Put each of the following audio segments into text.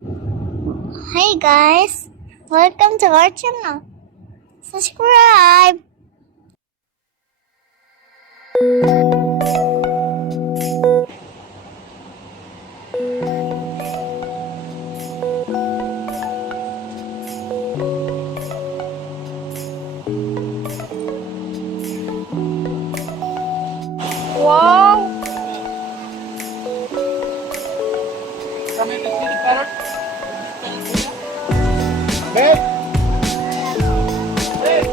Hey guys, welcome to our channel. Subscribe. Wow! Come in to see the parrot. Babe. Babe.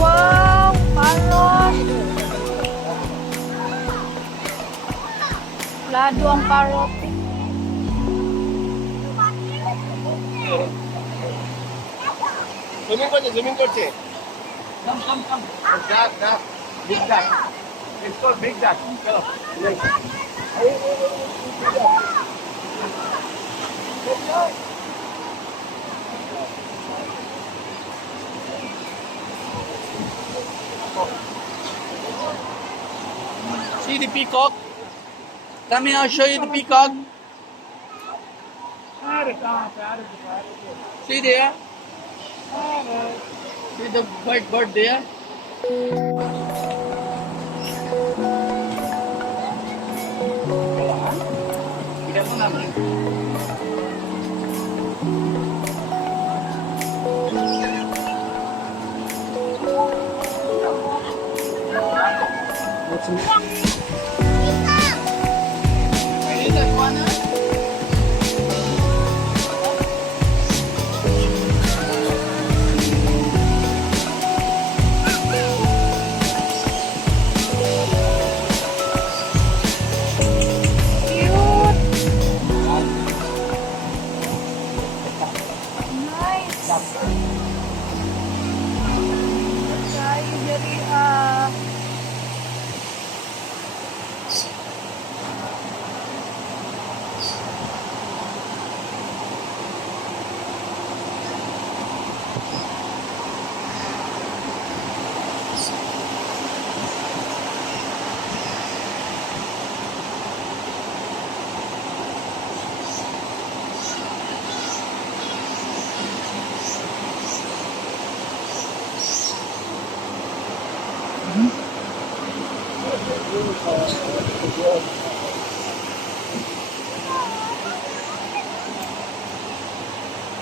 Wow! Parrot! Lado ang parrot. Swimming করছে. Come. Duck. Big duck. It's called big duck. Chalo. See the peacock? Come here, I'll show you the peacock. See there? See the white bird there? Tidak mo naman. Ayun, iguana. Tayo diri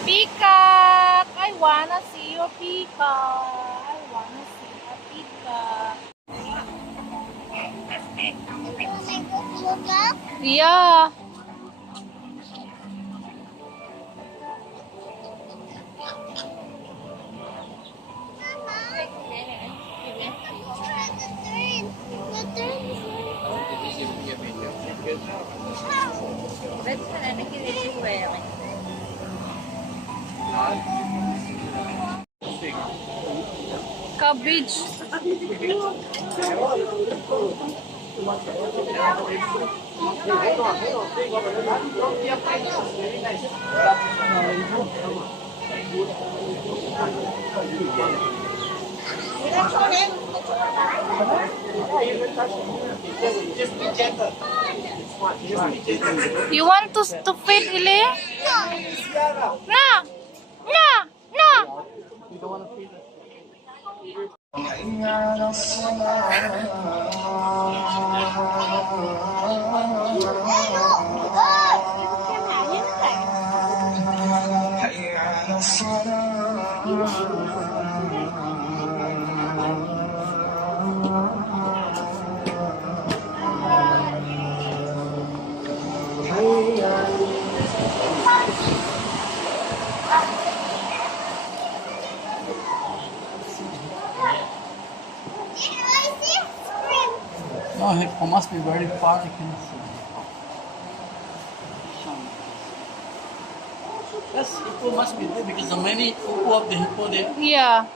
Peacock! I wanna see your peacock. I wanna see a peacock. Look up. Yeah. Cabbage. You want to feed Ile? No. You don't want to feed us. No, it must be very far. I can see. Yes, hippo must be there because the many hippo of the hippo there. Yeah.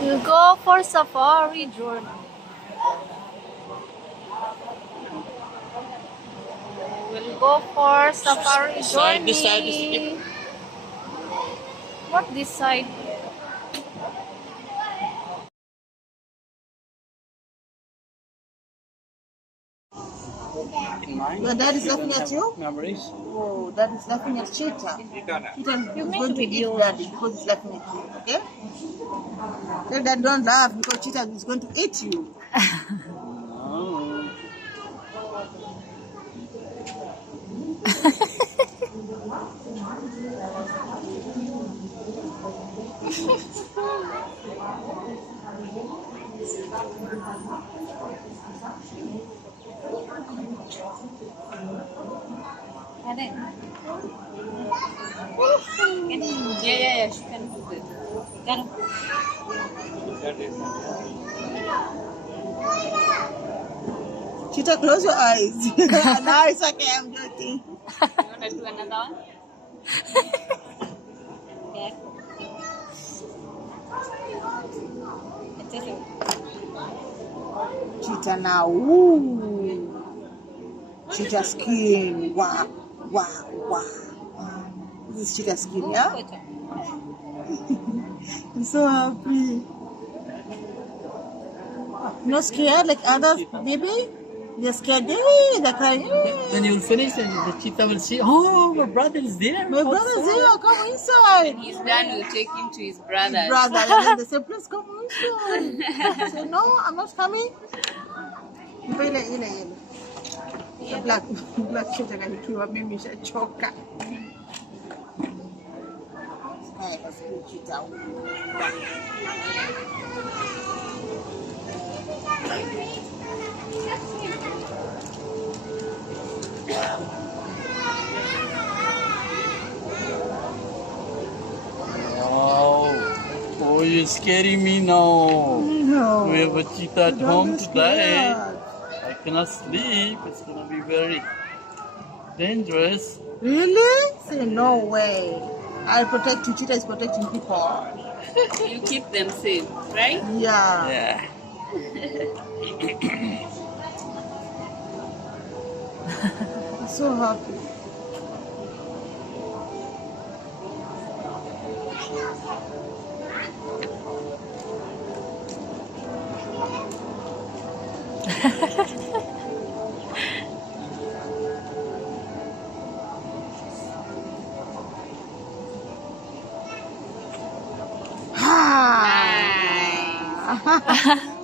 We'll go for safari journey. We'll go for safari Side, journey. this side is the What this side? Your dad is laughing at you? memories. Oh, dad is laughing at Cheetah. Cheetah is going to eat daddy because he's laughing at you, okay? Tell dad don't laugh because Cheetah is going to eat you. No. Ada. Yeah, she can do it. Got Cheetah, close your eyes. Now it's okay, I'm joking. You wanna do another one? Yeah. It's okay. Cheetah now. Ooh. Cheetah skin. Wow, wow, wow. This is cheetah skin, yeah? I'm so happy. Not scared like others, baby? They're scared. Hey, they're crying. When you will finish, and the cheetah will see, oh, my brother is there. My brother's here. Come inside. He's done, we'll take him to his brothers. Brother, and then they say, please come inside. I say, no, I'm not coming. Ile. The black cheetah kanikiwa mimi nishachoka. Haya basi cheetah. Oh, you're scaring me now. No. We have a cheetah at Don't home be today. scared. I cannot sleep. It's gonna be very dangerous. Really? Say no way. I'll protect you. Cheetah is protecting people. You keep them safe, right? Yeah. Yeah. I'm so happy.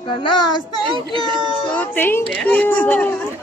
Galas, thank you. Thank you.